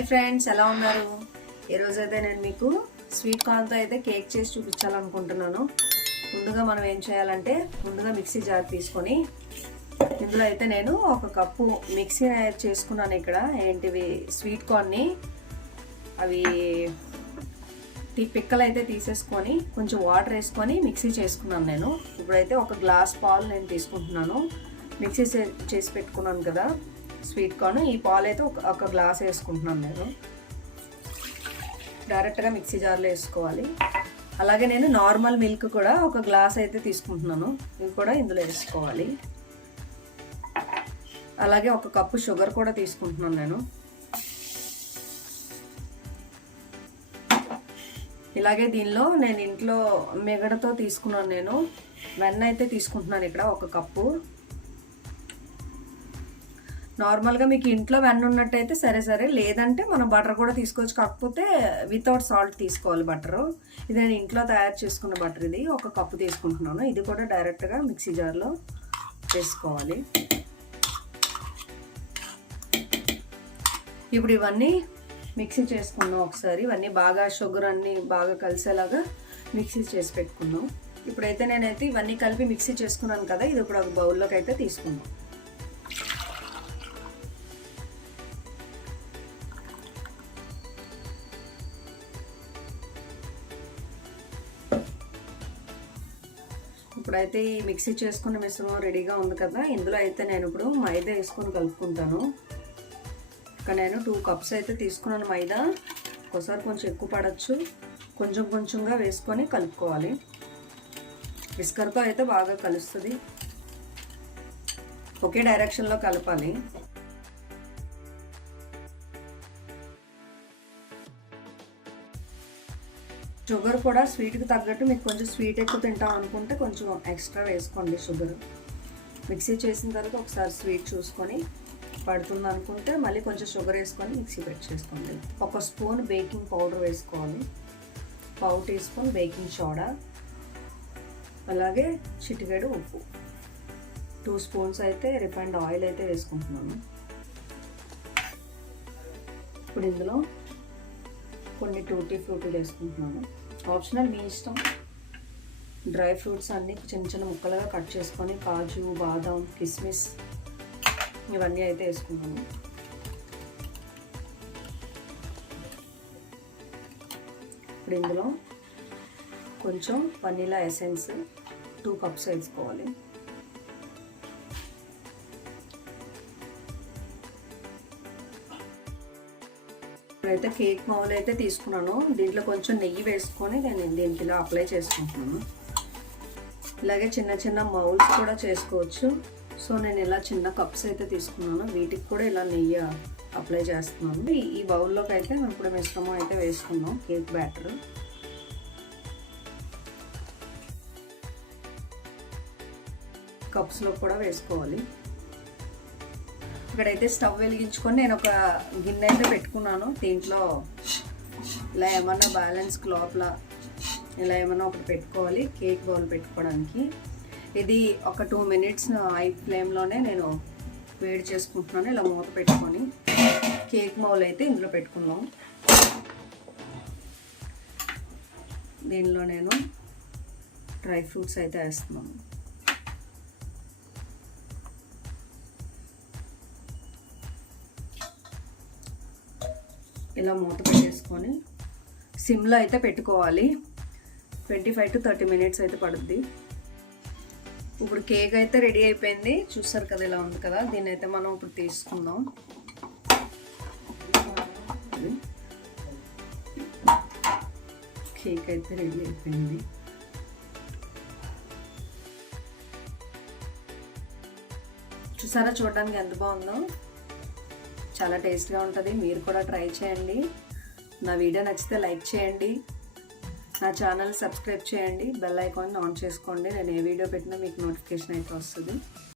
Hi friends, ఎలా ఉన్నారు? ఈరోజైతే నేను మీకు స్వీట్ కార్న్తో అయితే కేక్ చేసి చూపించాలనుకుంటున్నాను. ముందుగా మనం ఏం చేయాలంటే ముందుగా మిక్సీ జార్ తీసుకొని ఇందులో అయితే నేను ఒక కప్పు మిక్సీ చేసుకున్నాను. ఇక్కడ ఏంటివి స్వీట్ కార్న్ని అవి పిక్కలు అయితే తీసేసుకొని కొంచెం వాటర్ వేసుకొని మిక్సీ చేసుకున్నాను. నేను ఇప్పుడైతే ఒక గ్లాస్ పాలు నేను తీసుకుంటున్నాను. మిక్సీ చేసి పెట్టుకున్నాను కదా స్వీట్ కార్న్, ఈ పాలు అయితే ఒక గ్లాస్ వేసుకుంటున్నాను. నేను డైరెక్ట్గా మిక్సీ జార్లో వేసుకోవాలి. అలాగే నేను నార్మల్ మిల్క్ కూడా ఒక గ్లాస్ అయితే తీసుకుంటున్నాను, ఇవి కూడా ఇందులో వేసుకోవాలి. అలాగే ఒక కప్పు షుగర్ కూడా తీసుకుంటున్నాను నేను. ఇలాగే దీనిలో నేను ఇంట్లో మిగడతో తీసుకున్నాను. నేను వెన్న అయితే తీసుకుంటున్నాను ఇక్కడ ఒక కప్పు. నార్మల్గా మీకు ఇంట్లో వెన్న ఉన్నట్టయితే సరే, లేదంటే మనం బటర్ కూడా తీసుకోవచ్చు. కాకపోతే వితౌట్ సాల్ట్ తీసుకోవాలి బటరు. ఇది నేను ఇంట్లో తయారు చేసుకున్న బటర్, ఇది ఒక కప్పు తీసుకుంటున్నాను. ఇది కూడా డైరెక్ట్గా మిక్సీ జార్లో వేసుకోవాలి. ఇప్పుడు ఇవన్నీ మిక్సీ చేసుకున్నాం ఒకసారి. ఇవన్నీ బాగా షుగర్ అన్నీ బాగా కలిసేలాగా మిక్సీ చేసి పెట్టుకున్నాం. ఇప్పుడైతే నేనైతే ఇవన్నీ కలిపి మిక్సీ చేసుకున్నాను కదా, ఇది ఇప్పుడు ఒక బౌల్లోకి అయితే తీసుకున్నాం. ఇప్పుడైతే ఈ మిక్సీ చేసుకున్న మిశ్రమం రెడీగా ఉంది కదా, ఇందులో అయితే నేను ఇప్పుడు మైదా వేసుకొని కలుపుకుంటాను. ఇక్కడ నేను 2 కప్స్ అయితే తీసుకున్నాను మైదా. ఒకసారి కొంచెం ఎక్కువ పడవచ్చు, కొంచెం కొంచెంగా వేసుకొని కలుపుకోవాలి. విస్కర్తో అయితే బాగా కలుస్తుంది, ఒకే డైరెక్షన్లో కలపాలి. షుగర్ కూడా స్వీట్కి తగ్గట్టు మీకు కొంచెం స్వీట్ ఎక్కువ తింటాం అనుకుంటే కొంచెం ఎక్స్ట్రా వేసుకోండి షుగర్. మిక్సీ చేసిన తర్వాత ఒకసారి స్వీట్ చూసుకొని పడుతుంది అనుకుంటే మళ్ళీ కొంచెం షుగర్ వేసుకొని మిక్సీ చేసుకోండి. 1 స్పూన్ బేకింగ్ పౌడర్ వేసుకోవాలి, 1/2 టీ స్పూన్ బేకింగ్ సోడా, అలాగే చిటికెడు ఉప్పు, 2 స్పూన్స్ అయితే రిఫైన్డ్ ఆయిల్ అయితే వేసుకుంటున్నాను. ఇప్పుడు ఇందులో కొన్ని టూటీ ఫ్రూటీలు వేసుకుంటున్నాను. ఆప్షనల్, మీ ఇష్టం. డ్రై ఫ్రూట్స్ అన్నీ చిన్న చిన్న ముక్కలుగా కట్ చేసుకొని కాజు, బాదం, కిస్మిస్ ఇవన్నీ అయితే వేసుకున్నాను. ఇప్పుడు ఇందులో కొంచెం వనీలా ఎసెన్స్ 2 కప్స్ వేసుకోవాలి. ఇప్పుడైతే కేక్ మౌల్ అయితే తీసుకున్నాను. దీంట్లో కొంచెం నెయ్యి వేసుకొని నేను దీనికి ఇలా అప్లై చేసుకుంటున్నాను. ఇలాగే చిన్న చిన్న మౌల్స్ కూడా చేసుకోవచ్చు. సో నేను ఇలా చిన్న కప్స్ అయితే తీసుకున్నాను, వీటికి కూడా ఇలా నెయ్యి అప్లై చేస్తున్నాను. ఈ బౌల్లోకి అయితే మనం ఇప్పుడు మిశ్రమం అయితే వేసుకున్నాం కేక్ బ్యాటర్. కప్స్లో కూడా వేసుకోవాలి. ఇక్కడైతే స్టవ్ వెలిగించుకొని నేను ఒక గిన్నె అయితే పెట్టుకున్నాను. దీంట్లో ఇలా ఏమన్నా బ్యాలెన్స్ క్లాత్లా ఇలా ఏమన్నా ఒకటి పెట్టుకోవాలి కేక్ బౌల్ పెట్టుకోవడానికి. ఇది ఒక 2 మినిట్స్ హై ఫ్లేమ్లోనే నేను వేడి చేసుకుంటున్నాను. ఇలా మూత పెట్టుకొని కేక్ మౌల్ అయితే ఇందులో పెట్టుకున్నాం. దీనిలో నేను డ్రై ఫ్రూట్స్ అయితే వేస్తున్నాను. ఇలా మూత పెట్టేసుకొని సిమ్లో అయితే పెట్టుకోవాలి. 25 to 30 మినిట్స్ అయితే పడుద్ది. ఇప్పుడు కేక్ అయితే రెడీ అయిపోయింది, చూసారు కదా ఇలా ఉంది కదా. దీన్ని అయితే మనం ఇప్పుడు తీసుకుందాం. కేక్ అయితే రెడీ అయిపోయింది. చూసారా చూడడానికి ఎంత బాగుందో, చాలా టేస్ట్గా ఉంటుంది. మీరు కూడా ట్రై చేయండి. నా వీడియో నచ్చితే లైక్ చేయండి, నా ఛానల్ సబ్స్క్రైబ్ చేయండి, బెల్ ఐకాన్ ఆన్ చేసుకోండి. నేను ఏ వీడియో పెట్టినా మీకు నోటిఫికేషన్ అయితే వస్తుంది.